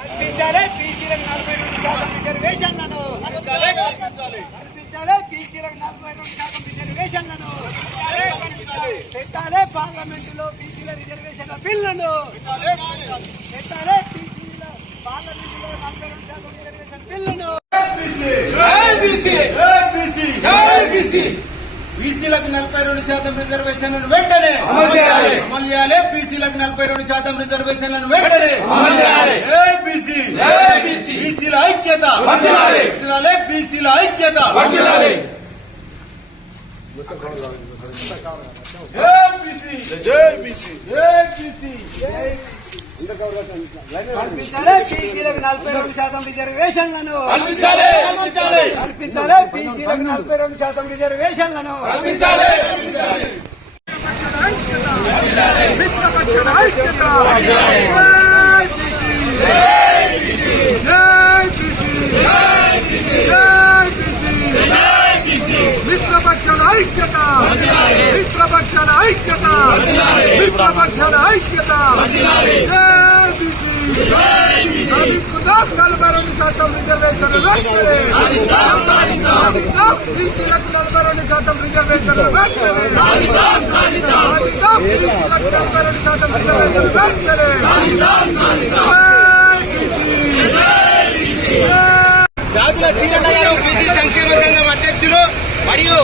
కల్పించాలి. బీసీలకు నలభై నలభై రెండు శాతం బీసీల రిజర్వేషన్ల బిల్లును. బీసీల రెండు శాతం రిజర్వేషన్ బిల్లును. బీసీలకు నలభై రెండు శాతం రిజర్వేషన్లను వెంటనే అమలు చేయాలి. అమలు చేయాలి. బీసీలకు నలభై రెండు శాతం రిజర్వేషన్లను వెంటనే వర్ధిల్లాలి. కల్పించాలి బీసీలకు నలభై రెండు శాతం రిజర్వేషన్లను. కల్పించాలి. కల్పించాలి కల్పించాలి బీసీలకు నలభై రెండు శాతం రిజర్వేషన్లను. కల్పించాలి. మిత్రపక్షాల ఐక్యత! మిత్రపక్షాల ఐక్యత! మిత్రపక్షాల ఐక్యత! సాధించుకుందాం నలభై రెండు శాతం రిజర్వేషన్ సాధిద్దాం బీసీలకు నలభై రెండు శాతం రిజర్వేషన్ సాధిద్దాం బీసీలకు నలభై రెండు శాతం రిజర్వేషన్ జాతుల సీరన్న గారు బీసీ సంక్షేమ సంఘం అధ్యక్షులు మరియు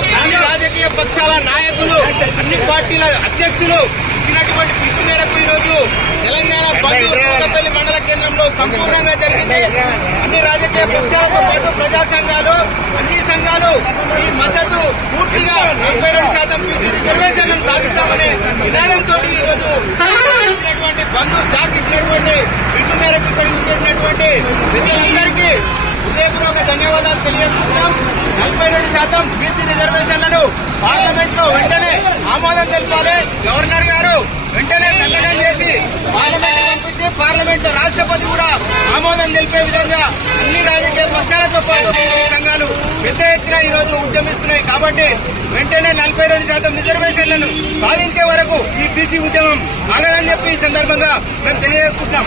రాజకీయ పక్షాల నాయకులు అన్ని పార్టీల అధ్యక్షులు ఇచ్చినటువంటి పిలుపు మేరకు ఈరోజు తెలంగాణ బంధు కొత్తపల్లి మండల కేంద్రంలో సంపూర్ణంగా జరిగింది. అన్ని రాజకీయ పక్షాలతో పాటు ప్రజా సంఘాలు అన్ని సంఘాలు ఈ మద్దతు పూర్తిగా నలభై రెండు శాతం బీసీ రిజర్వేషన్లను సాధిస్తామనే నినాదంతో ఈ బంధు జాతి ఇచ్చినటువంటి పిలుపు మేరకు ఇక్కడికి చేసినటువంటి ప్రజలందరికీ హృదయపూర్వక ధన్యవాదాలు తెలియజేస్తున్నాం నలభై రెండు శాతం బీసీ రిజర్వేషన్లను పార్లమెంట్లో వెంటనే ఆమోదం తెలపాలి. గవర్నర్ గారు వెంటనే సంతకం చేసి పార్లమెంట్ పంపించి పార్లమెంట్ రాష్ట్రపతి కూడా ఆమోదం తెలిపే విధంగా అన్ని రాజకీయ పక్షాలతో పాటు సంఘాలు పెద్ద ఎత్తున ఈ రోజు ఉద్యమిస్తున్నాయి. కాబట్టి వెంటనే నలభై రెండు శాతం రిజర్వేషన్లను సాధించే వరకు ఈ బీసీ ఉద్యమం ఆగదని చెప్పి ఈ సందర్భంగా మేము తెలియజేసుకుంటున్నాం.